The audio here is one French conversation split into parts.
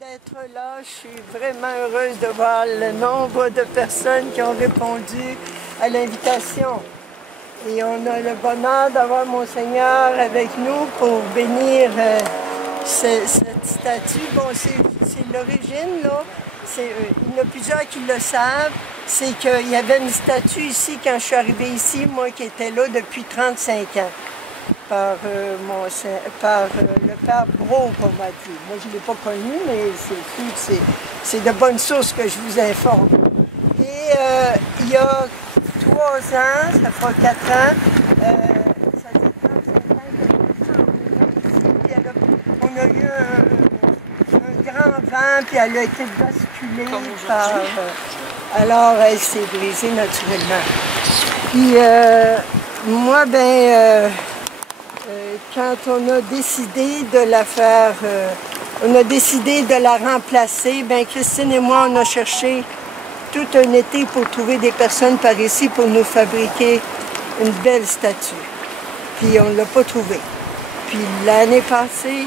D'être là, je suis vraiment heureuse de voir le nombre de personnes qui ont répondu à l'invitation. Et on a le bonheur d'avoir Monseigneur avec nous pour bénir cette statue. Bon, c'est l'origine, là. Il y en a plusieurs qui le savent. C'est qu'il y avait une statue ici quand je suis arrivée ici, moi qui étais là depuis 35 ans. Par le père Brault, on m'a dit. Moi, je ne l'ai pas connu, mais c'est de bonnes sources que je vous informe. Et il y a 3 ans, ça fera 4 ans, ça fait 35 ans qu'on a eu un grand vent, puis elle a été basculée par... alors, elle s'est brisée naturellement. Puis, moi, quand on a décidé de la faire, on a décidé de la remplacer, Christine et moi, on a cherché tout un été pour trouver des personnes par ici pour nous fabriquer une belle statue. Puis on ne l'a pas trouvée. Puis l'année passée,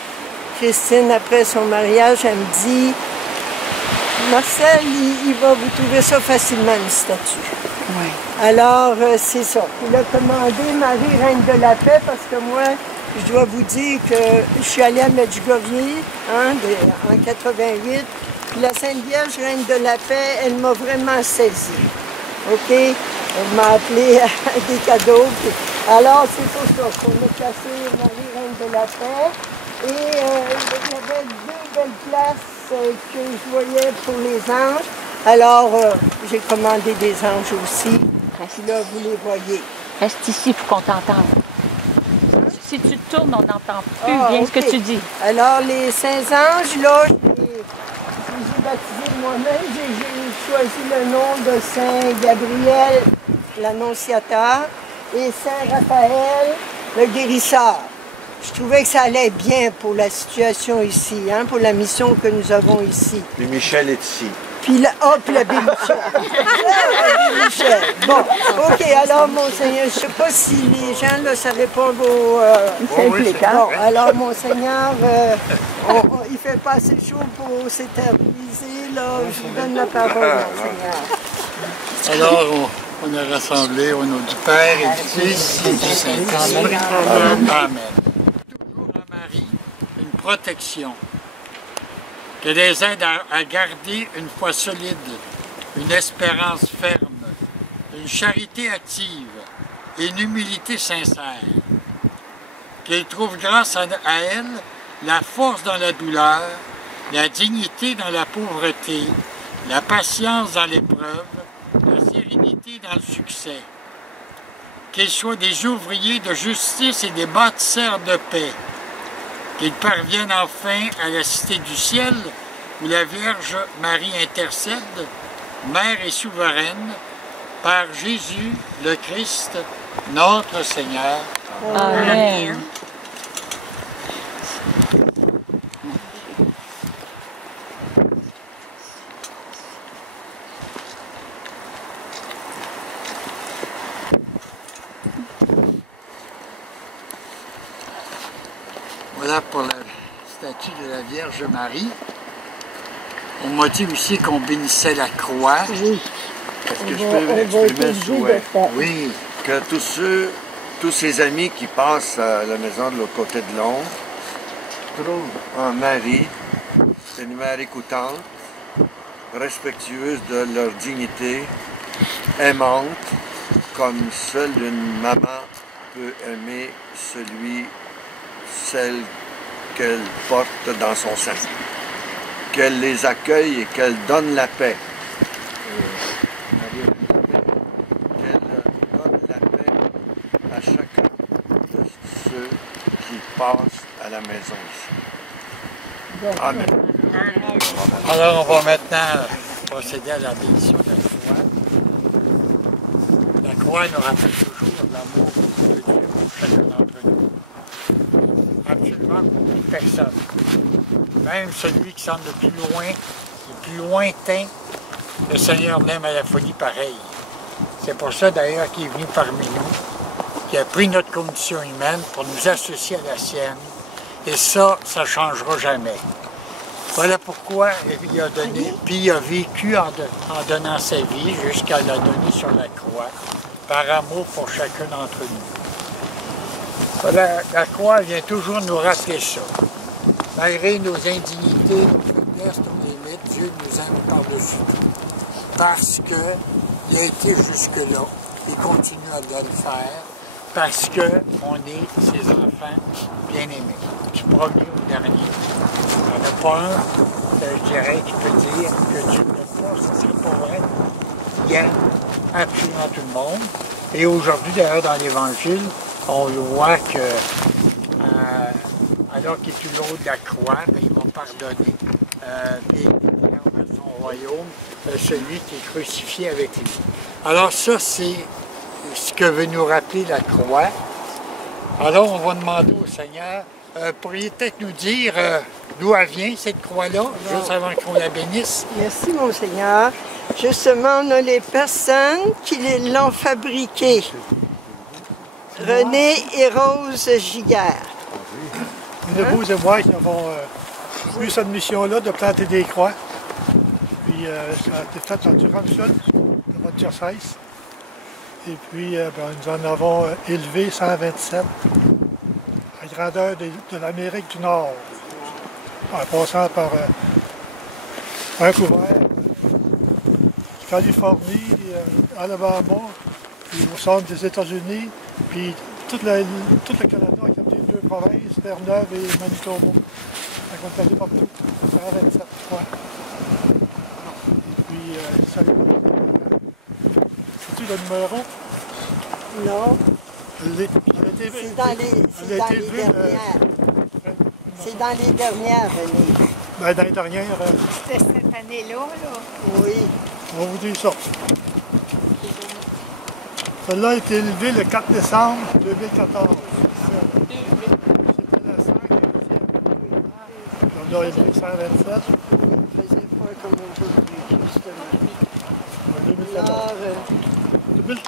Christine, après son mariage, elle me dit « Marcel, il va vous trouver ça facilement, une statue. » Oui. Alors, c'est ça. Il a commandé Marie, Reine de la Paix, parce que moi, je dois vous dire que je suis allée à Medjugorje en 88. Puis la Sainte Vierge, Reine de la Paix, elle m'a vraiment saisie. OK? Elle m'a appelé à des cadeaux. Puis... alors, c'est pour ça qu'on a placé Marie, Reine de la Paix. Et il y avait 2 belles places que je voyais pour les anges. Alors, j'ai commandé des anges aussi. Puis là, vous les voyez. Reste ici pour qu'on t'entende. Si tu tournes, on n'entend plus bien ce que tu dis. Alors, les 5 anges, là, j'ai baptisé moi-même. J'ai choisi le nom de Saint Gabriel, l'Annonciateur, et Saint Raphaël, le guérisseur. Je trouvais que ça allait bien pour la situation ici, pour la mission que nous avons ici. Puis Michel est ici. Puis l'abbé Michel. Michel. Bon, OK, alors, Monseigneur, je ne sais pas si les gens, là, ça répond vos... Bon, alors, Monseigneur, il ne fait pas assez chaud pour s'éterniser, là. Je vous donne la parole, Monseigneur. Alors, on est rassemblés au nom du Père et du Fils et du Saint-Esprit. Amen. Toujours à Marie, une protection. Qu'elle les aide à garder une foi solide, une espérance ferme, une charité active et une humilité sincère. Qu'elle trouve grâce à elle la force dans la douleur, la dignité dans la pauvreté, la patience dans l'épreuve, la sérénité dans le succès. Qu'ils soient des ouvriers de justice et des bâtisseurs de paix. Qu'ils parviennent enfin à la cité du ciel, où la Vierge Marie intercède, Mère et souveraine, par Jésus le Christ, notre Seigneur. Amen. Voilà pour la statue de la Vierge Marie. On m'a dit aussi qu'on bénissait la croix. Oui. Est-ce que je peux exprimer un souhait? Oui, que tous ces amis qui passent à la maison de l'autre côté de Londres trouvent en Marie une mère écoutante, respectueuse de leur dignité, aimante, comme seule une maman peut aimer celle qu'elle porte dans son sein. Qu'elle les accueille et qu'elle donne la paix. Qu'elle donne la paix à chacun de ceux qui passent à la maison ici. Amen. Alors on va maintenant procéder à la bénédiction de la croix. La croix nous rappelle toujours l'amour de Dieu pour chacun d'entre nous. Absolument pour toute personne. Même celui qui semble le plus lointain, le Seigneur l'aime à la folie pareille. C'est pour ça d'ailleurs qu'il est venu parmi nous, qui a pris notre condition humaine pour nous associer à la sienne. Et ça ne changera jamais. Voilà pourquoi il a donné, puis il a vécu en donnant sa vie jusqu'à la donner sur la croix, par amour pour chacun d'entre nous. Voilà, la croix vient toujours nous rappeler ça. Malgré nos indignités, nos faiblesses, nos limites, Dieu nous aime par-dessus tout. Parce qu'il a été jusque-là, il continue à le faire, parce qu'on est ses enfants bien-aimés, du premier au dernier. Il n'y en a pas un, je dirais, qui peut dire que Dieu n'aime pas, ça c'est pas vrai. Il aime absolument tout le monde. Et aujourd'hui, d'ailleurs, dans l'Évangile, on voit que, alors qu'il est tout haut de la croix, bien, il va pardonner et il à son royaume celui qui est crucifié avec lui. Alors ça, c'est ce que veut nous rappeler la croix. Alors, on va demander au Seigneur, pourriez peut-être nous dire d'où elle vient, cette croix-là, juste avant qu'on la bénisse? Merci, mon Seigneur. Justement, on a les personnes qui l'ont fabriquée. René et Rose Giguère. Une épouse et moi qui avons eu cette mission-là de planter des croix. Puis ça a été fait durant le sol de votre diocèse. Et puis nous en avons élevé 127 à grandeur de l'Amérique du Nord, en passant par Vancouver, Californie, Alabama, puis au centre des États-Unis, puis tout le Canada qui a été 2 provinces, Terre-Neuve et Manitoba. Donc on est allé partout, 127 croix. Et puis ça c'est-tu le numéro? Non. C'est dans les dernières. C'est dans les dernières, René. Ben, dans les dernières... C'était cette année-là, là? Oui. On va vous dire ça. Celle-là a été élevée le 4 décembre 2014. C'était la 115e. On a élevé 127. On ne faisait pas comme aujourd'hui, justement. 2004.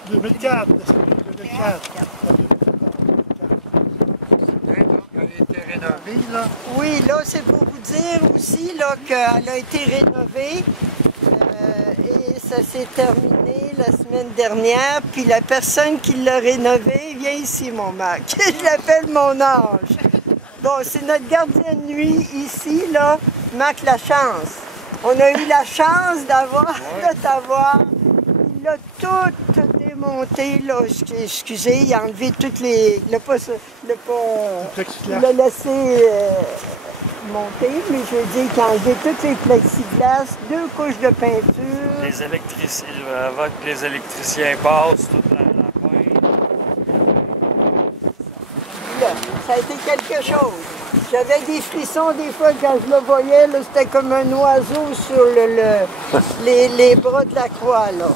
2004. Elle a été rénovée, là? Oui, là, c'est pour vous dire aussi qu'elle a été rénovée et ça s'est terminé la semaine dernière. Puis la personne qui l'a rénovée vient ici, mon Marc. Je l'appelle mon ange. Bon, c'est notre gardien de nuit ici, là, Marc Lachance. On a eu la chance de t'avoir. Il a tout démonté, là. Excusez, il a enlevé toutes les... Il l'a laissé monter, mais je veux dire qu'il a enlevé toutes les plexiglas, 2 couches de peinture. Les électriciens, avant que les électriciens passent, toute la pointe. Là, ça a été quelque chose. J'avais des frissons des fois quand je le voyais, c'était comme un oiseau sur les bras de la croix, là.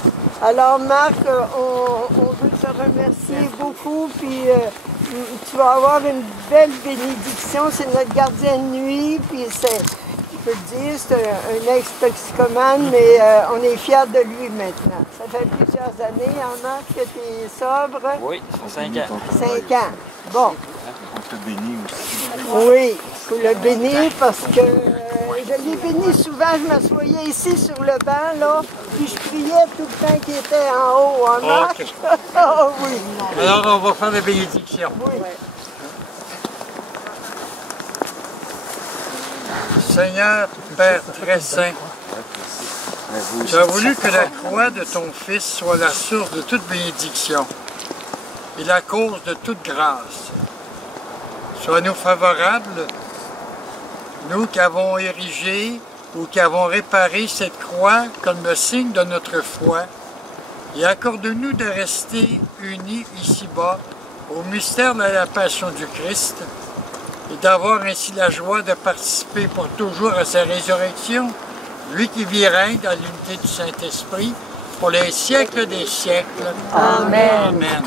Alors Marc, on veut te remercier beaucoup, puis tu vas avoir une belle bénédiction. C'est notre gardien de nuit, puis je peux te dire, c'est un ex-toxicomane, mais on est fiers de lui maintenant. Ça fait plusieurs années, hein, Marc, que tu es sobre? Oui, ça fait 5 ans. 5 ans. Bon. On te bénit aussi. Oui, il faut le bénir parce que je l'ai béni souvent. Je m'assoyais ici sur le banc, là, puis je priais tout le temps qu'il était en haut, en marche. Okay. Oh, oui. Alors, on va faire la bénédiction. Oui. Seigneur, Père très saint, tu as voulu que la croix de ton Fils soit la source de toute bénédiction et la cause de toute grâce. Sois-nous favorables, nous qui avons érigé ou qui avons réparé cette croix comme le signe de notre foi, et accorde-nous de rester unis ici-bas au mystère de la passion du Christ et d'avoir ainsi la joie de participer pour toujours à sa résurrection, lui qui vit et règne dans l'unité du Saint-Esprit pour les siècles des siècles. Amen. Amen.